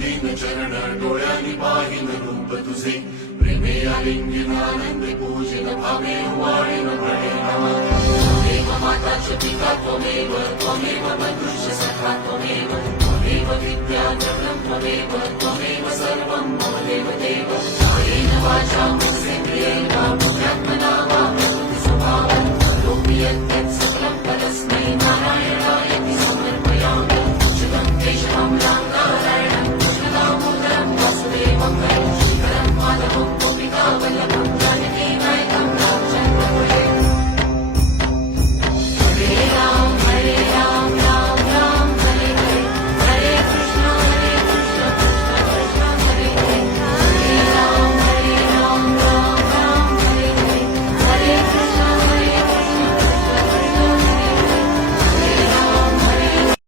दीन चरण डोळ्यांनी पाहिन रूप तुझे प्रेमे आलिंगन आनंद पूजन भावे वाळीन प्रणय नमः त्वमेव माता च पिता त्वमेव त्वमेव बन्धुश्च सखा त्वमेव त्वमेव विद्या द्रविणं त्वमेव त्वमेव सर्वं मम देवदेव कायेन वाचा